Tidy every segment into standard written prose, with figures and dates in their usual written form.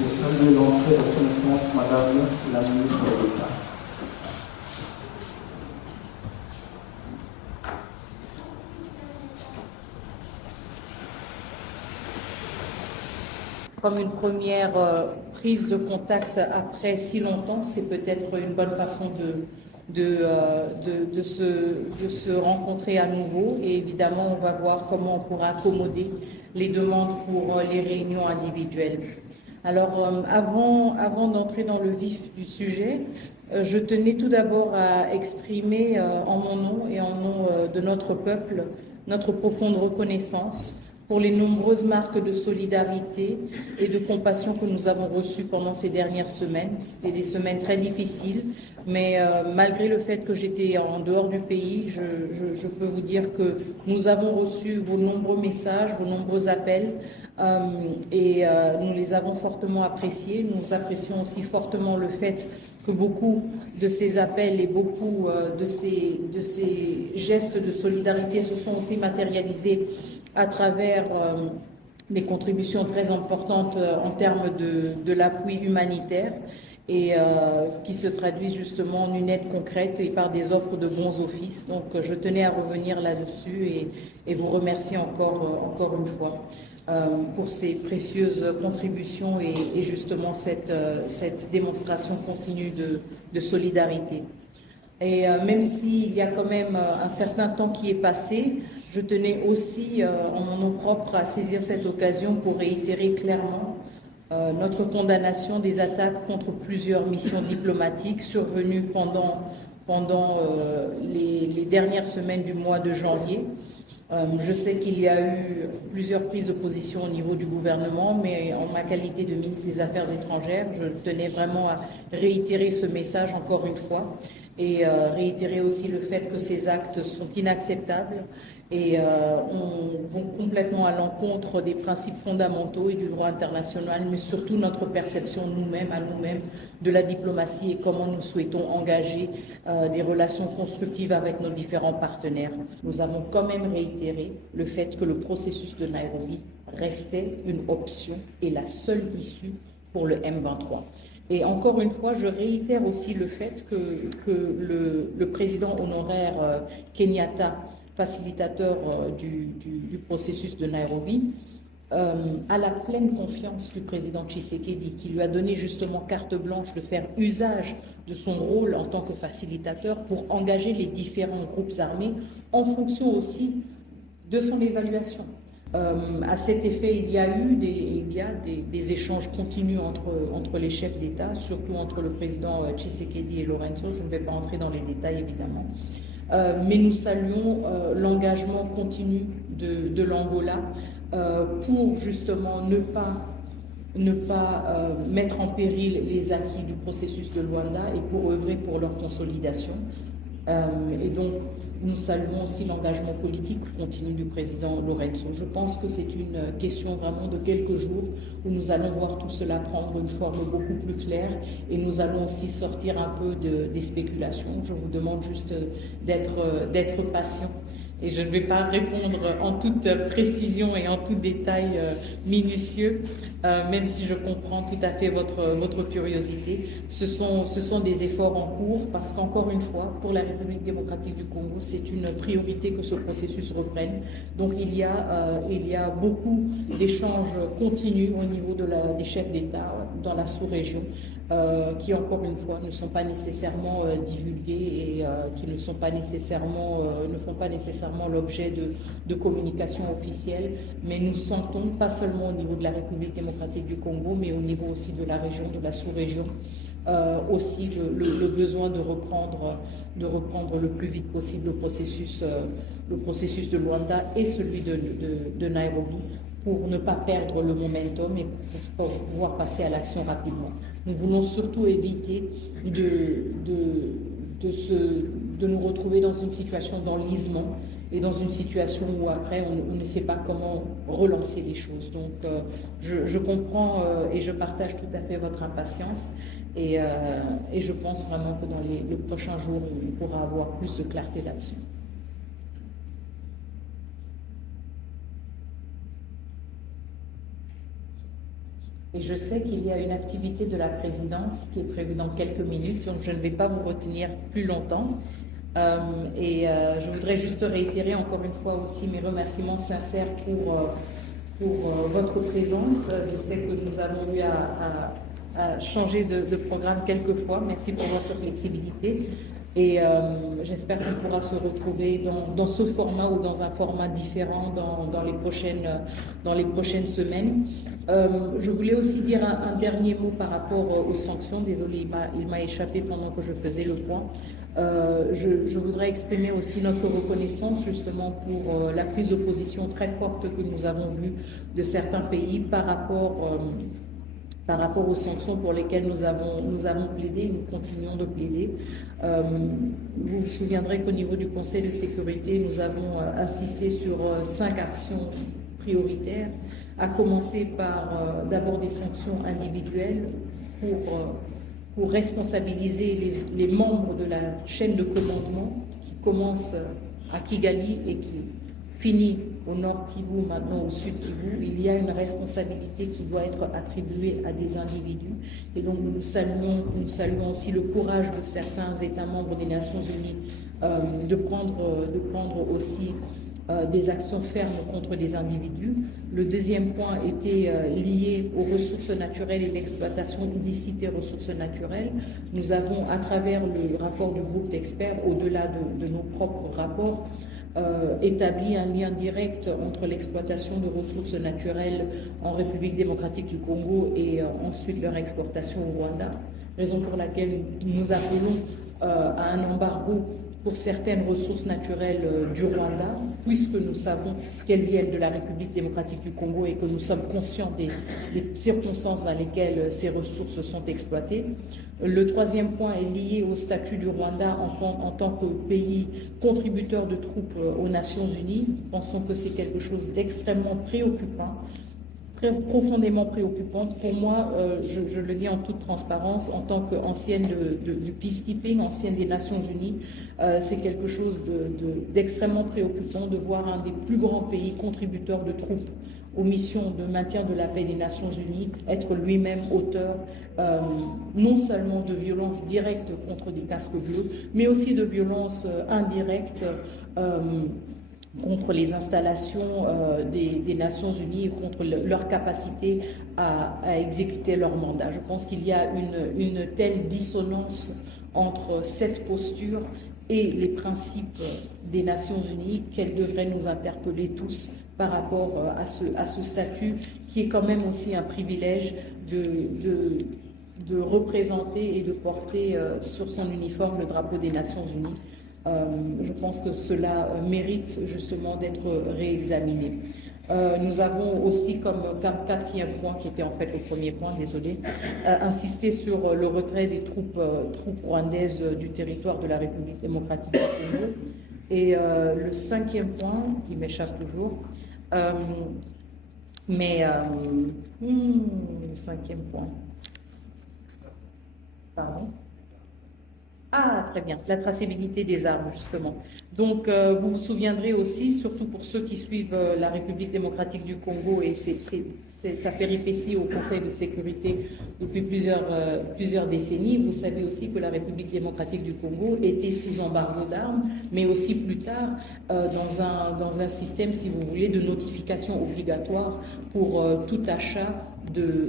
Nous saluons l'entrée de son Excellence Madame la ministre d'État. Comme une première prise de contact après si longtemps, c'est peut-être une bonne façon de se rencontrer à nouveau. Et évidemment, on va voir comment on pourra accommoder les demandes pour les réunions individuelles. Alors, avant d'entrer dans le vif du sujet, je tenais tout d'abord à exprimer en mon nom et en nom de notre peuple notre profonde reconnaissance pour les nombreuses marques de solidarité et de compassion que nous avons reçues pendant ces dernières semaines. C'était des semaines très difficiles, mais malgré le fait que j'étais en dehors du pays, je peux vous dire que nous avons reçu vos nombreux messages, vos nombreux appels, et nous les avons fortement appréciés. Nous apprécions aussi fortement le fait que beaucoup de ces appels et beaucoup de ces gestes de solidarité se sont aussi matérialisés à travers des contributions très importantes en termes de l'appui humanitaire et qui se traduisent justement en une aide concrète et par des offres de bons offices. Donc je tenais à revenir là-dessus et vous remercier encore une fois pour ces précieuses contributions et justement cette démonstration continue de solidarité. Et même s'il y a quand même un certain temps qui est passé, je tenais aussi, en mon nom propre, à saisir cette occasion pour réitérer clairement notre condamnation des attaques contre plusieurs missions diplomatiques survenues pendant les dernières semaines du mois de janvier. Je sais qu'il y a eu plusieurs prises de position au niveau du gouvernement, mais en ma qualité de ministre des Affaires étrangères, je tenais vraiment à réitérer ce message encore une fois et réitérer aussi le fait que ces actes sont inacceptables et vont complètement à l'encontre des principes fondamentaux et du droit international, mais surtout notre perception à nous-mêmes de la diplomatie et comment nous souhaitons engager des relations constructives avec nos différents partenaires. Nous avons quand même réitéré le fait que le processus de Nairobi restait une option et la seule issue pour le M23. Et encore une fois, je réitère aussi le fait que le président honoraire Kenyatta, facilitateur du processus de Nairobi, a la pleine confiance du président Tshisekedi, qui lui a donné justement carte blanche de faire usage de son rôle en tant que facilitateur pour engager les différents groupes armés en fonction aussi de son évaluation. À cet effet, il y a des échanges continus entre les chefs d'État, surtout entre le président Tshisekedi et Lorenzo. Je ne vais pas entrer dans les détails, évidemment. Mais nous saluons l'engagement continu de l'Angola pour justement ne pas mettre en péril les acquis du processus de Luanda et pour œuvrer pour leur consolidation. Et donc, nous saluons aussi l'engagement politique continu du président Lorenzo. Je pense que c'est une question vraiment de quelques jours où nous allons voir tout cela prendre une forme beaucoup plus claire et nous allons aussi sortir un peu des spéculations. Je vous demande juste d'être patient. Et je ne vais pas répondre en toute précision et en tout détail minutieux, même si je comprends tout à fait votre curiosité. Ce sont des efforts en cours parce qu'encore une fois, pour la République démocratique du Congo, c'est une priorité que ce processus reprenne. Donc il y a beaucoup d'échanges continus au niveau des chefs d'État dans la sous-région. Qui encore une fois ne sont pas nécessairement divulgués et qui ne font pas nécessairement l'objet de communication officielle, mais nous sentons pas seulement au niveau de la République démocratique du Congo, mais au niveau aussi de la région, de la sous-région, aussi le besoin de reprendre le plus vite possible le processus de Luanda et celui de Nairobi, pour ne pas perdre le momentum et pour pouvoir passer à l'action rapidement. Nous voulons surtout éviter de nous retrouver dans une situation d'enlisement et dans une situation où après on ne sait pas comment relancer les choses. Donc je comprends et je partage tout à fait votre impatience et je pense vraiment que dans les prochains jours, on pourra avoir plus de clarté là-dessus. Et je sais qu'il y a une activité de la présidence qui est prévue dans quelques minutes, donc je ne vais pas vous retenir plus longtemps. Je voudrais juste réitérer encore une fois aussi mes remerciements sincères pour votre présence. Je sais que nous avons eu à changer de programme quelques fois. Merci pour votre flexibilité. Et j'espère qu'on pourra se retrouver dans ce format ou dans un format différent dans les prochaines semaines. Je voulais aussi dire un dernier mot par rapport aux sanctions. Désolée, il m'a échappé pendant que je faisais le point. Je voudrais exprimer aussi notre reconnaissance justement pour la prise de position très forte que nous avons vue de certains pays par rapport aux sanctions pour lesquelles nous avons plaidé, nous continuons de plaider. Vous vous souviendrez qu'au niveau du Conseil de sécurité, nous avons insisté sur 5 actions prioritaires, à commencer par d'abord des sanctions individuelles pour responsabiliser les membres de la chaîne de commandement qui commence à Kigali et qui finit au nord Kivu, maintenant au sud Kivu. Il y a une responsabilité qui doit être attribuée à des individus. Et donc nous saluons aussi le courage de certains États membres des Nations Unies de prendre aussi des actions fermes contre des individus. Le deuxième point était lié aux ressources naturelles et l'exploitation illicite des ressources naturelles. Nous avons, à travers le rapport du groupe d'experts, au-delà de nos propres rapports, établi un lien direct entre l'exploitation de ressources naturelles en République démocratique du Congo et ensuite leur exportation au Rwanda, raison pour laquelle nous appelons à un embargo pour certaines ressources naturelles du Rwanda, puisque nous savons qu'elles viennent de la République démocratique du Congo et que nous sommes conscients des circonstances dans lesquelles ces ressources sont exploitées. Le troisième point est lié au statut du Rwanda en tant que pays contributeur de troupes aux Nations Unies. Nous pensons que c'est quelque chose d'extrêmement préoccupant, profondément préoccupante. Pour moi, je le dis en toute transparence, en tant qu'ancienne du peacekeeping, ancienne des Nations Unies, c'est quelque chose d'extrêmement préoccupant de voir un des plus grands pays contributeurs de troupes aux missions de maintien de la paix des Nations Unies être lui-même auteur non seulement de violences directes contre des casques bleus, mais aussi de violences indirectes contre les installations des Nations Unies et contre leur capacité à exécuter leur mandat. Je pense qu'il y a une telle dissonance entre cette posture et les principes des Nations Unies qu'elle devrait nous interpeller tous par rapport à ce statut qui est quand même aussi un privilège de représenter et de porter sur son uniforme le drapeau des Nations Unies. Je pense que cela mérite justement d'être réexaminé. Nous avons aussi comme quatrième point, qui était en fait le premier point, désolé, insisté sur le retrait des troupes rwandaises du territoire de la République démocratique du Congo. Et le cinquième point, il m'échappe toujours, le cinquième point, pardon. Ah, très bien, la traçabilité des armes, justement. Donc, vous vous souviendrez aussi, surtout pour ceux qui suivent la République démocratique du Congo et sa péripétie au Conseil de sécurité depuis plusieurs décennies, vous savez aussi que la République démocratique du Congo était sous embargo d'armes, mais aussi plus tard dans un système, si vous voulez, de notification obligatoire pour tout achat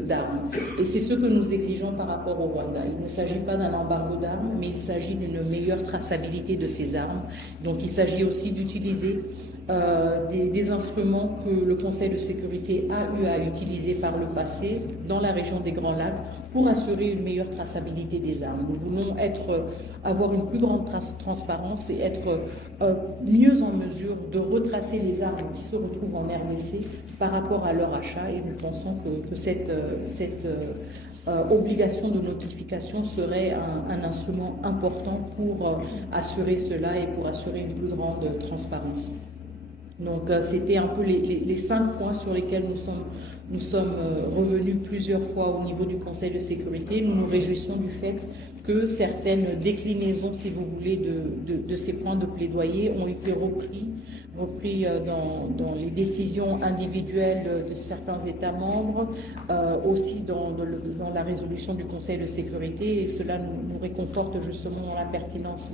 d'armes. Et c'est ce que nous exigeons par rapport au Rwanda. Il ne s'agit pas d'un embargo d'armes, mais il s'agit d'une meilleure traçabilité de ces armes. Donc il s'agit aussi d'utiliser des instruments que le Conseil de sécurité a eu à utiliser par le passé dans la région des Grands Lacs pour assurer une meilleure traçabilité des armes. Nous voulons avoir une plus grande transparence et être mieux en mesure de retracer les armes qui se retrouvent en RDC par rapport à leur achat, et nous pensons que cette obligation de notification serait un instrument important pour assurer cela et pour assurer une plus grande transparence. Donc, c'était un peu les 5 points sur lesquels nous sommes revenus plusieurs fois au niveau du Conseil de sécurité. Nous nous réjouissons du fait que certaines déclinaisons, si vous voulez, de ces points de plaidoyer ont été repris dans les décisions individuelles de certains États membres, aussi dans la résolution du Conseil de sécurité, et cela nous réconforte justement dans la pertinence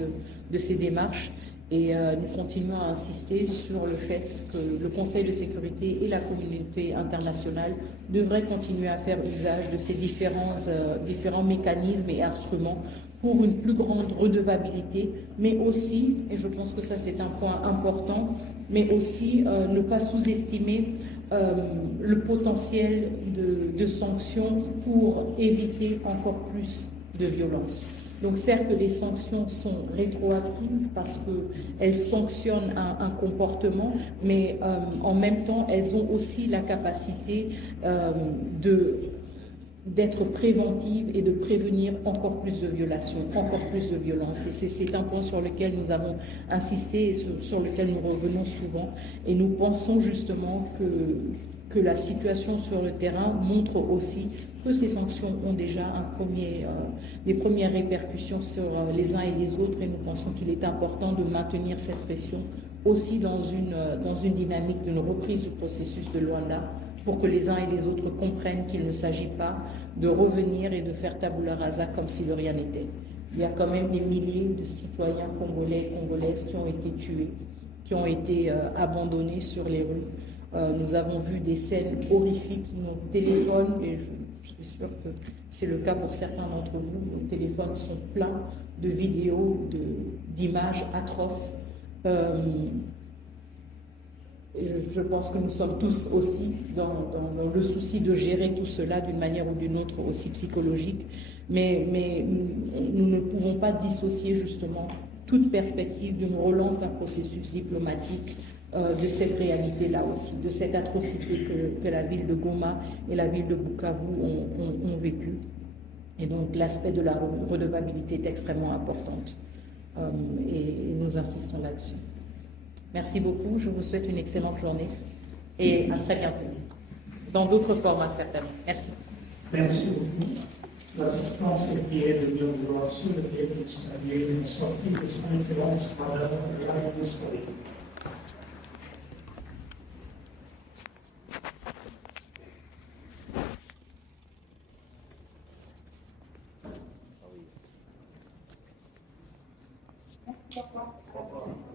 de ces démarches. Et nous continuons à insister sur le fait que le Conseil de sécurité et la communauté internationale devraient continuer à faire usage de ces différents mécanismes et instruments pour une plus grande redevabilité, mais aussi, et je pense que ça c'est un point important, mais aussi ne pas sous-estimer le potentiel de sanctions pour éviter encore plus de violence. Donc certes, les sanctions sont rétroactives parce qu'elles sanctionnent un comportement, mais en même temps, elles ont aussi la capacité d'être préventives et de prévenir encore plus de violations, encore plus de violences. Et c'est un point sur lequel nous avons insisté et sur lequel nous revenons souvent. Et nous pensons justement que la situation sur le terrain montre aussi que ces sanctions ont déjà des premières répercussions sur les uns et les autres, et nous pensons qu'il est important de maintenir cette pression aussi dans une dynamique d'une reprise du processus de Luanda, pour que les uns et les autres comprennent qu'il ne s'agit pas de revenir et de faire tabula rasa comme si de rien n'était. Il y a quand même des milliers de citoyens congolais et congolaises qui ont été tués, qui ont été abandonnés sur les rues. Nous avons vu des scènes horrifiques, nos téléphones, et je suis sûre que c'est le cas pour certains d'entre vous, nos téléphones sont pleins de vidéos, d'images atroces. Et je pense que nous sommes tous aussi dans le souci de gérer tout cela d'une manière ou d'une autre, aussi psychologique. Mais nous ne pouvons pas dissocier justement toute perspective d'une relance d'un processus diplomatique de cette réalité-là aussi, de cette atrocité que la ville de Goma et la ville de Bukavu ont vécu. Et donc l'aspect de la redevabilité est extrêmement importante. Et nous insistons là-dessus. Merci beaucoup, je vous souhaite une excellente journée et à très bientôt, dans d'autres formats certainement. Merci. Merci beaucoup. L'assistance qui est de bien vouloir sur le pied de saluer une sortie de son excellence Madame la ministre. Au revoir.